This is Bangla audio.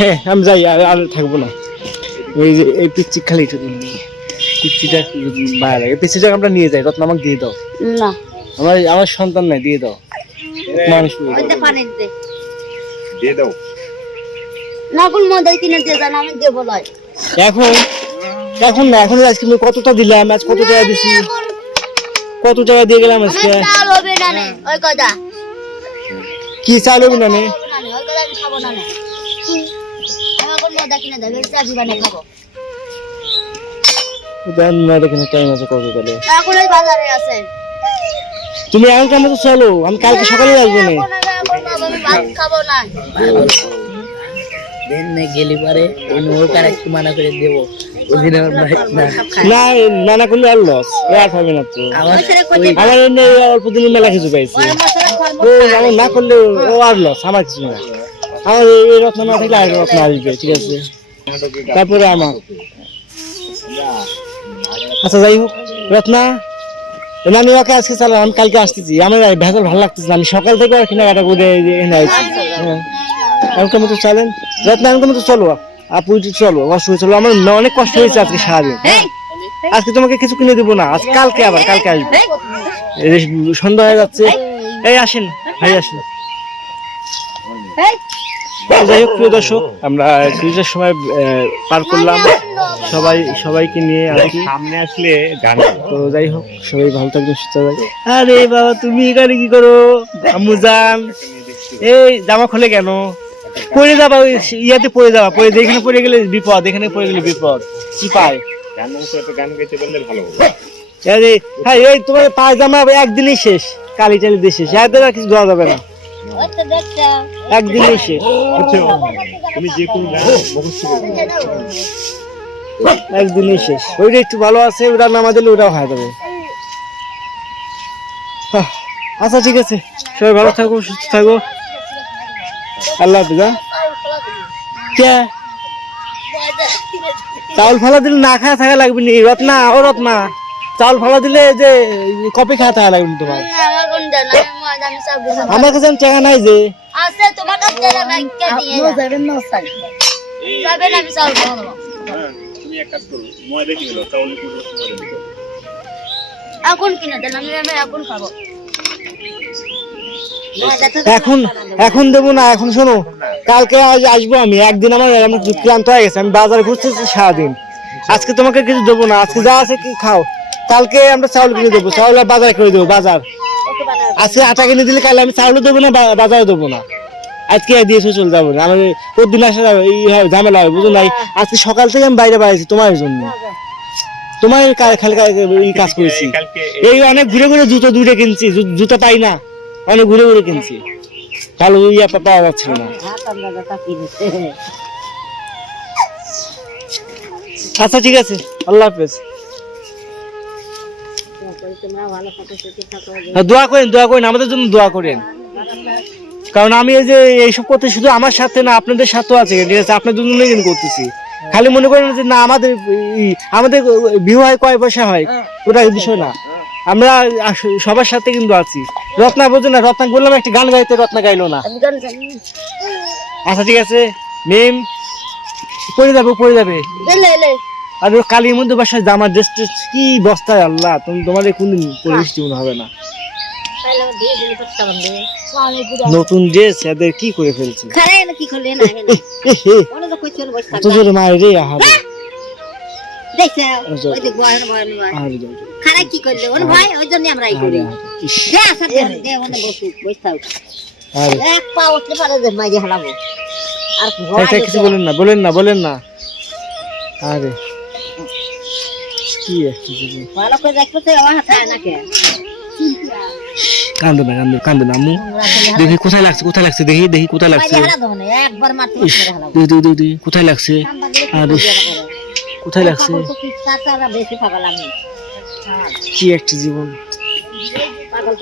হ্যাঁ আমি যাই আর আর থাকব না। এই যে এই পিচ্ছি খালি পিচ্ছিটা ভালো লাগে। পিচ্ছিটা আমরা নিয়ে যাই রত্ন আমাকে দিয়ে দাও। না। আমার আমার সন্তান নাই দিয়ে দাও। মানুষ ওইটা পানি দে। দিয়ে দাও। নকল মদাই কিনে দিয়ে জান আমি দেবো লয় এখন এখন না এখন আজকে আমি দিলাম আজ কত টাকা দিছি? কত টাকা দিয়ে গেলাম আজকে? চাল হবে না ওই কথা। কি চালু না না? ওই কথা আমি খাব না নে। আমি এখন মদা কিনে দেবে চা দিবানে খাব দেন না দেখেন টাইম আছে কত তাহলে এখন ওই বাজারে আছে তুমি এখন কেমন তো চলো আমি কালকে সকালে আসব না। খাব না দিন নে গেলি পরে একটু মানা করে দেবো করলে আর লস আর হবে না তো। আমার অল্প দিনের মেলা কিছু পাইছি। না করলে ও আর লস আমার কিছু না। আমার এই- রত্ন না থাকলে আর রত্ন আসবে ঠিক আছে? তারপরে আমার। আচ্ছা যাই হোক রত্না আমি ওকে আজকে চালাম আমি কালকে আসতেছি। আমার ভেতর ভালো লাগতেছে। আমি সকাল থেকে আর কেনাকাটা করে এই যে আসছি হ্যাঁ। এমন মতো চলেন। রত্না এমন মতো চলো। আপু চলো অসুবিধা চলো। আমার অনেক কষ্ট হয়েছে আজকে সারাদিন? আজকে তোমাকে কিছু কিনে দেবো না আজ কালকে আবার কালকে আসবে। সন্ধ্যা হয়ে যাচ্ছে। এই আসেন ভাই আসেন। যাই হোক প্রিয় দর্শক আমরা ক্রিজের সময় আহ, পার করলাম। সবাই সবাইকে নিয়ে আর কি। সামনে আসলে গান তো যাই হোক সবাই ভালো থাকবেন সুস্থ থাকবেন। আরে বাবা তুমি এখানে কি করো? আম্মু জান এই জামা খোলে কেন? পড়ে যাবা ওই ইয়াতে পড়ে যাবা। পড়ে এখানে পড়ে গেলে বিপদ এখানে পড়ে গেলে বিপদ। কি পায়? গান গান গাইতে পারলে ভালো হবে। আরে হ্যাঁ এই তোমার পায়জামা একদিনই শেষ। কালি টালি দিয়ে শেষ। একদিন আর কিছু দেওয়া যাবে না। শেষ আচ্ছা তুমি যে কোনো একদিনই শেষ ওইটা একটু ভালো আছে ওটা নামা দিলে ওটাও হয়ে যাবে। আচ্ছা ঠিক আছে। সবাই ভালো থাকো সুস্থ থাকো। আল্লাহ হাফিজ হ্যাঁ? কে? চাউল ফালা দিলে না খায় থাকা লাগবে নি রত্না ও রত্না। চাউল ফালা দিলে যে কপি খাওয়া থাকা লাগবে তোমার? আমার কিছু আমার কাছে আমি টাকা নাই যে। আছে তোমার কাছে যারা ব্যাংকে দিয়ে যাবেন না স্যার। যাবেন আমি সব খাব হ্যাঁ তুমি এক কাজ করো ময়দা কিনে দাও তাহলে পুরো ময়দা দিতে হবে। এখন কিনে দেন আমি আমি এখন খাব। এখন এখন দেবো না এখন শোনো কালকে আজ আসব আমি একদিন আমার আমি ক্লান্ত হয়ে গেছে আমি বাজারে ঘুরতেছি সারাদিন। আজকে তোমাকে কিছু দেবো না আজকে যা আছে কি খাও। কালকে আমরা চাউল কিনে দেবো চাউল আর বাজার করে দেবো বাজার। আজকে আটা কিনে দিলে কালে আমি চাউলও দেবো না বাজারও দেবো না। আজকে দিয়ে এসে চলে যাব না। আমি প্রতিদিন আসা যাবে এই হয়, ঝামেলা হবে বুঝো নাই? আজকে সকাল থেকে আমি বাইরে বাইরেছি তোমার জন্য। তোমার খালি এই কাজ করেছি। এই অনেক ঘুরে ঘুরে জুতো দূরে কিনছি জুতো পাই না অনেক ঘুরে ঘুরে কিনছি। ভালো ইয়া পাওয়া যাচ্ছিল না। আচ্ছা ঠিক আছে। আল্লাহ হাফেজ। হ্যাঁ, দোয়া করেন দোয়া করেন আমাদের জন্য দোয়া করেন। কারণ আমি এই যে এইসব করতে শুধু আমার সাথে না আপনাদের সাথেও আছে ঠিক আছে? আপনাদের জন্যই কিন্তু করতেছি। খালি মনে করেন যে না আমাদের আমাদের ভিউ হয় কয় পয়সা হয় ওটা বিষয় না। আমরা সবার সাথে কিন্তু আছি। রত্না বোঝে না রত্না বললাম একটা গান গাইতে রত্না গাইলো না। আচ্ছা ঠিক আছে। মেম পড়ে যাবে পড়ে যাবে। আর ওই কালীর মধ্যে বাসায় জামার ড্রেস ট্রেস কি বস্তায় আল্লাহ? তুমি তোমার কোনদিন পরিবেশ মনে হবে না। নতুন ড্রেস এদের কি করে ফেলছে? খারে না কি করলে? না এ, এ, হে, ওনে তো কইছিল বসে এত জোরে মায়ের রে আহারে। দেখছে? আচ্ছা। ওই যে বয়ন বয়ন আহারে যাও, যাও। খারে কি করলে? ওর ভাই ওই জন্য আমরা এই করি। আহারে, আহারে, ইস, দে আসা দে দে ওনে বসু বসে থাক। আহারে। এক পা উঠতে পারে যে মাইরে হালাবো আর কিছু বলেন না বলেন না বলেন না। আরে। কি। ভালো করে দেখতে তো আমার হাতে নাকে কান্দো না কান্দো কান্দো না আম্মু। দেখি কোথায় লাগছে কোথায় লাগছে দেখি দেখি কোথায় লাগছে। কোথায় লাগছে? আরে কোথায় লাগছে? কি একটা জীবন। পাগল